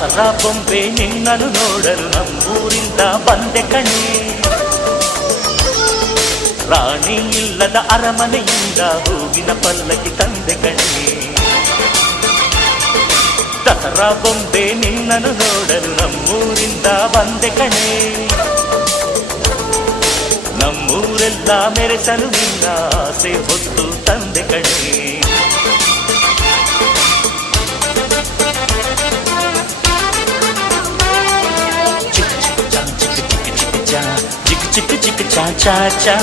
ದಸರಾ ಬೊಂಬೆ ನಿನ್ನನ್ನು ನೋಡಲು ನಮ್ಮೂರಿಂದ ಬಂದೆ ಕಣೆ. ರಾಣಿ ಇಲ್ಲದ ಅರಮನೆಯಿಂದ ಹೂವಿನ ಪಲ್ಲಕ್ಕಿ ತಂದೆ ಕಣೆ. ದಸರಾ ಬೊಂಬೆ ನಿನ್ನನ್ನು ನೋಡಲು ನಮ್ಮೂರಿಂದ ಬಂದೆ ಕಣೆ. ನಮ್ಮೂರೆಲ್ಲ ಮೆರೆಸಲು ನಿನ್ನ ಆಸೆ ಹೊತ್ತು ತಂದೆ ಕಣೆ. ಚಿಕ್ಕ ಚಿಕ್ಕ ಚಾ ಚಾ ಚಾ